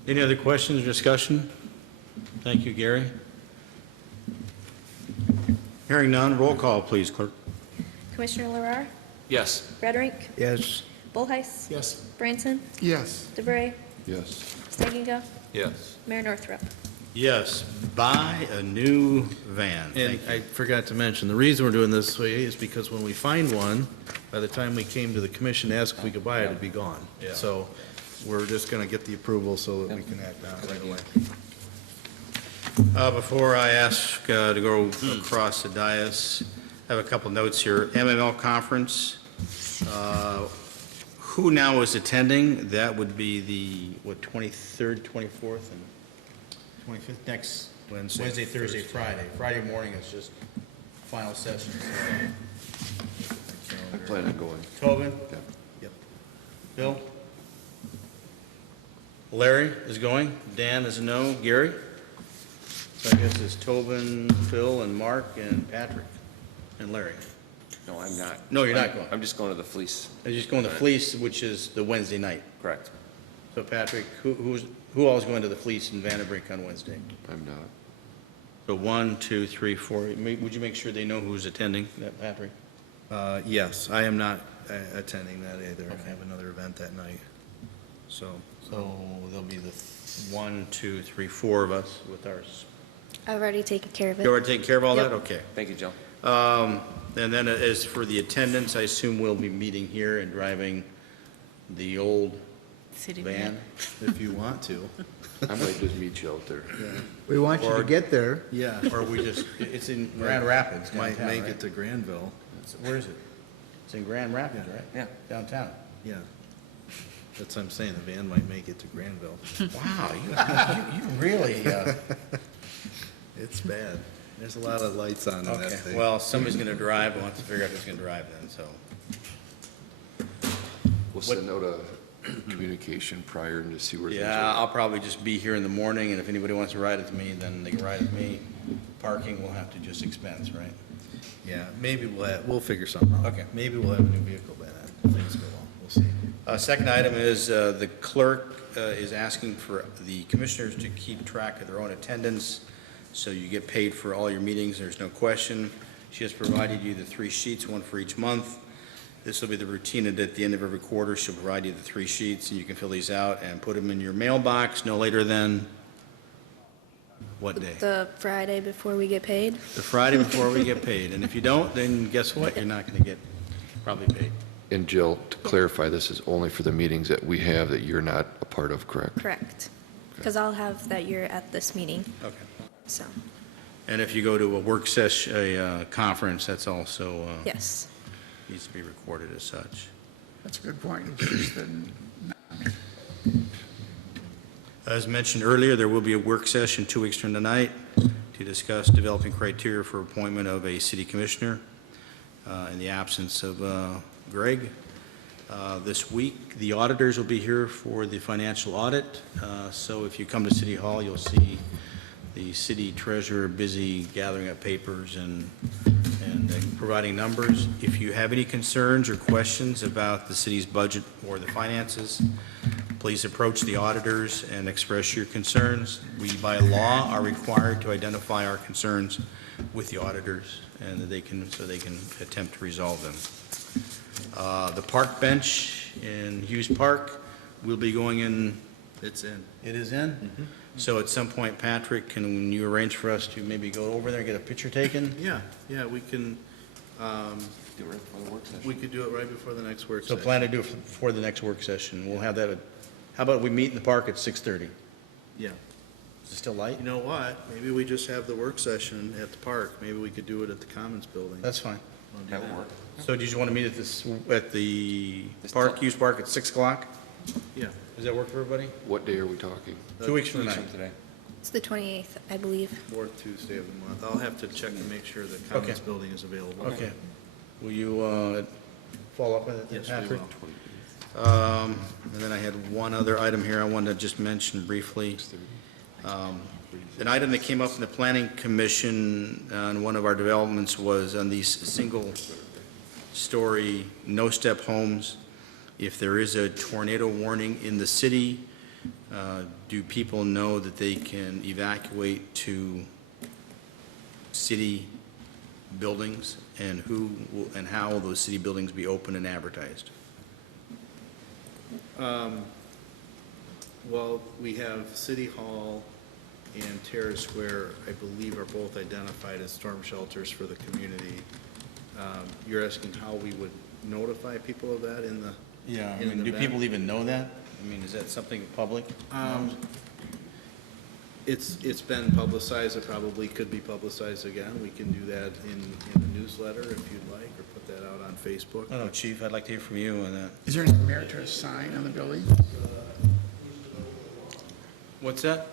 Any other questions or discussion? Thank you, Gary. Hearing none, roll call, please, clerk. Commissioner Larrar, Yes. Radrink, Yes. Bullheis, Yes. Branson, Yes. DeBrey, Yes. Steginga, Yes. Mayor Northrop. Yes, buy a new van. And Thank you. I forgot to mention, the reason we're doing this way is because when we find one, by the time we came to the commission to ask if we could buy it, it'd be gone. Yeah. So we're just going to get the approval so that we can act on it right away. Before I ask to go across the dais, I have a couple notes here. MML conference, who now is attending? That would be the, 23rd, 24th, and 25th, next Wednesday, Thursday, Friday. Friday morning is just final session. I plan on going. Tobin? Yeah. Yep. Bill? Larry is going. Dan is a no. Gary? So I guess it's Tobin, Phil, and Mark, and Patrick, and Larry. No, I'm not. No, you're not going. I'm just going to the Fleece. They're just going to the Fleece, which is the Wednesday night. Correct. So Patrick, who all is going to the Fleece in Vanderbrink on Wednesday? I'm not. So 1, 2, 3, 4. Would you make sure they know who's attending that, Patrick? Yes, I am not attending that either. I have another event that night. So, So there'll be the 1, 2, 3, 4 of us with ours. I've already taken care of it. You already taken care of all that? Yep. Okay. Thank you, Jill. And then as for the attendance, I assume we'll be meeting here and driving the old City van? if you want to. I might just meet you out there. We want you to get there. Yeah. Or we just, it's in Grand Rapids Might downtown, make right? it to Granville. Where is it? It's in Grand Rapids, right? Yeah. Downtown. Yeah. That's what I'm saying, the van might make it to Granville. Wow, you really, It's bad. There's a lot of lights on in that okay. thing. Well, somebody's going to drive, we'll have to figure out who's going to drive then, so. We'll send out a communication prior and to see where things Yeah, are. I'll probably just be here in the morning, and if anybody wants to ride with me, then they can ride with me. Parking we'll have to just expense, right? Yeah, maybe we'll figure something out. Okay. Maybe we'll have a new vehicle by then, if things go well. We'll see. Second item is the clerk is asking for the commissioners to keep track of their own attendance, so you get paid for all your meetings, there's no question. She has provided you the 3 sheets, one for each month. This will be the routine, and at the end of every quarter, she'll provide you the 3 sheets, and you can fill these out and put them in your mailbox no later than, what day? The Friday before we get paid. The Friday before we get paid, and if you don't, then guess what? You're not going to get probably paid. And Jill, to clarify, this is only for the meetings that we have that you're not a part of, correct? Correct. Because I'll have that you're at this meeting, Okay. so, And if you go to a work session, a conference, that's also yes. needs to be recorded as such. That's a good point. It's just that As mentioned earlier, there will be a work session 2 weeks from tonight to discuss developing criteria for appointment of a city commissioner in the absence of Greg. This week, the auditors will be here for the financial audit, so if you come to City Hall, you'll see the city treasurer busy gathering up papers and providing numbers. If you have any concerns or questions about the city's budget or the finances, please approach the auditors and express your concerns. We, by law, are required to identify our concerns with the auditors, and so they can attempt to resolve them. The park bench in Hughes Park will be going in. It's in. It is in? Mm-hmm. So at some point, Patrick, can you arrange for us to maybe go over there and get a picture taken? Yeah, we can, Do it right before the work session. we could do it right before the next work So session. plan to do it before the next work session. We'll have that, how about we meet in the park at 6:30? Yeah. Is it still light? You know what? Maybe we just have the work session at the park. Maybe we could do it at the Commons Building. That's fine. Wanna do That that? would work. So do you just want to meet at the This park, time. Hughes Park at 6 o'clock? Yeah. Does that work for everybody? What day are we talking? 2 weeks from Weeks tonight. from today. It's the 28th, I believe. Fourth Tuesday of the month. I'll have to check and make sure the Commons Okay. Building is available. Okay. Will you follow up with it, Yes, we Patrick? will. And then I had one other item here I wanted to just mention briefly. An item that came up in the Planning Commission on one of our developments was on these single-story, no-step homes. If there is a tornado warning in the city, do people know that they can evacuate to city buildings? And and how will those city buildings be open and advertised? Well, we have City Hall and Terrace Square, I believe, are both identified as storm shelters for the community. You're asking how we would notify people of that in the? Yeah, I in mean, an do event? people even know that? I mean, is that something public? It's been publicized, it probably could be publicized again. We can do that in a newsletter if you'd like, or put that out on Facebook. I don't know, Chief, I'd like to hear from you on that. is there any merit to a sign on the building? What's that?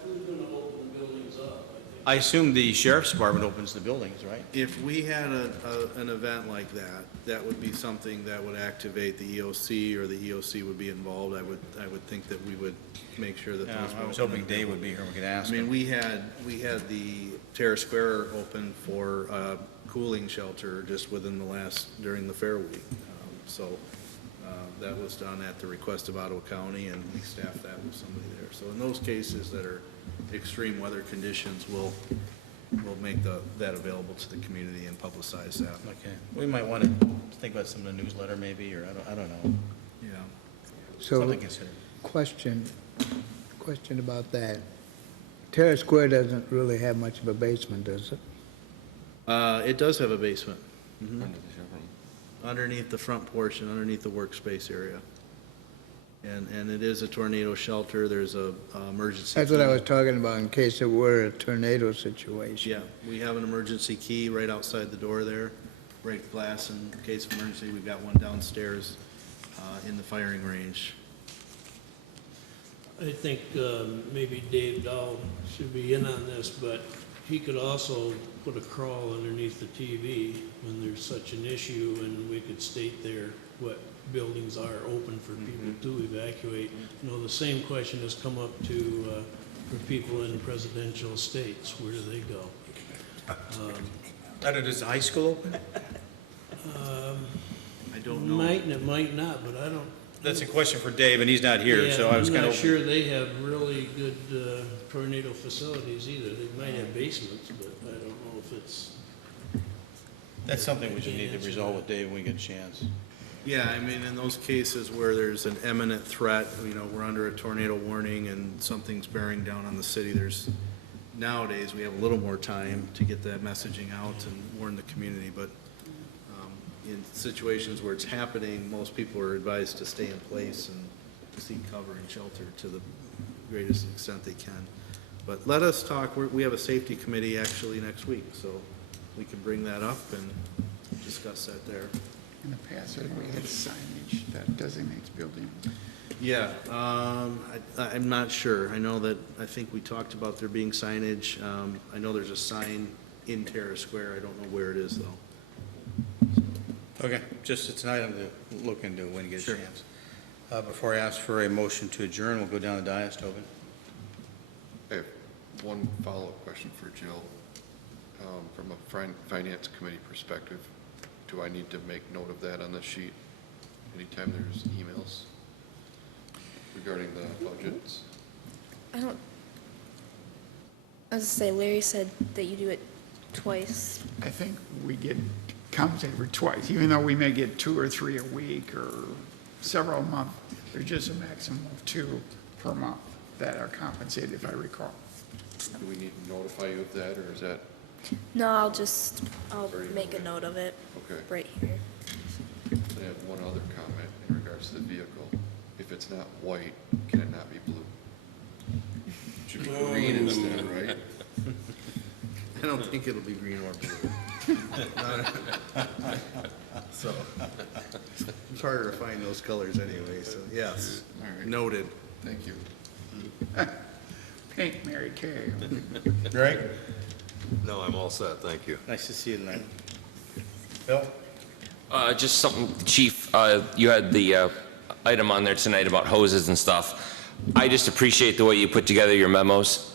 I assume the sheriff's department opens the buildings, right? If we had an event like that, that would be something that would activate the EOC, or the EOC would be involved. I would think that we would make sure that Yeah, those. I was were open hoping and Dave available. would be here, we could ask I mean, him. we had the Terrace Square open for a cooling shelter just during the Fair Week. That was done at the request of Ottawa County, and we staffed that with somebody there. So in those cases that are extreme weather conditions, we'll make that available to the community and publicize that. Okay, we might want to think about some of the newsletter maybe, or I don't know, Yeah. something So to consider. Question about that. Terrace Square doesn't really have much of a basement, does it? It does have a basement. Underneath the front portion, underneath the workspace area. And it is a tornado shelter. There's a emergency. That's what I key. was talking about, in case it were a tornado situation. Yeah, we have an emergency key right outside the door there. Break glass in case of emergency. We've got one downstairs in the firing range. I think maybe Dave Dahl should be in on this, but he could also put a crawl underneath the TV when there's such an issue, and we could state there what buildings are open for people to evacuate. You know, the same question has come up for people in presidential estates. Where do they go? Is the high school open? I don't know. Might and it might not, but I don't. That's a question for Dave, and he's not here, so I was kind I'm of... not sure they have really good tornado facilities either. They might have basements, but I don't know if it's. That's something we should need to resolve with Dave when we get a chance. Yeah, I mean, in those cases where there's an imminent threat, you know, we're under a tornado warning and something's bearing down on the city, nowadays, we have a little more time to get that messaging out and warn the community, but in situations where it's happening, most people are advised to stay in place and seek cover and shelter to the greatest extent they can. But let us talk, we have a safety committee actually next week, so we can bring that up and discuss that there. In the past, we had signage that designates buildings. Yeah, I'm not sure. I know that, I think we talked about there being signage. I know there's a sign in Terrace Square. I don't know where it is, though. Okay, just, it's an item to look into when you get a Sure. chance. Before I ask for a motion to adjourn, we'll go down the dais, Tobin. I have one follow-up question for Jill. From a finance committee perspective, do I need to make note of that on the sheet anytime there's emails regarding the budgets? I don't, I was gonna say, Larry said that you do it twice. I think we get compensated for twice, even though we may get 2 or 3 a week or several a month. There's just a maximum of 2 per month that are compensated, if I recall. Do we need to notify you of that, or is that, No, I'll make a note of it okay? right here. I have one other comment in regards to the vehicle. If it's not white, can it not be blue? It should be green instead, right? I don't think it'll be green or blue. So, it's harder to find those colors anyway, so yes, All right. noted. Thank you. Pink Mary Kay. Greg? No, I'm all set, thank you. Nice to see you tonight. Bill? Just something, Chief, you had the item on there tonight about hoses and stuff. I just appreciate the way you put together your memos.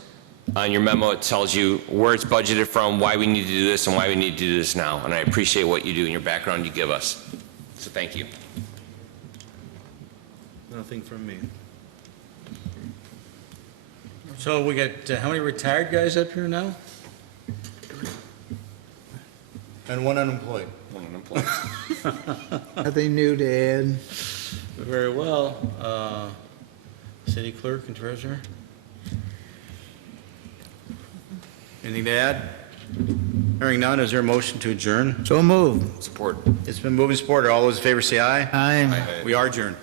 On your memo, it tells you where it's budgeted from, why we need to do this, and why we need to do this now. And I appreciate what you do and your background you give us. So thank you. Nothing from me. So we got, how many retired guys up here now? And one unemployed. One unemployed. Nothing new to add. Very well. City clerk and treasurer? Anything to add? Hearing none, is there a motion to adjourn? So moved. Support. It's been moved and supported. All those in favor say aye. Aye. We are adjourned.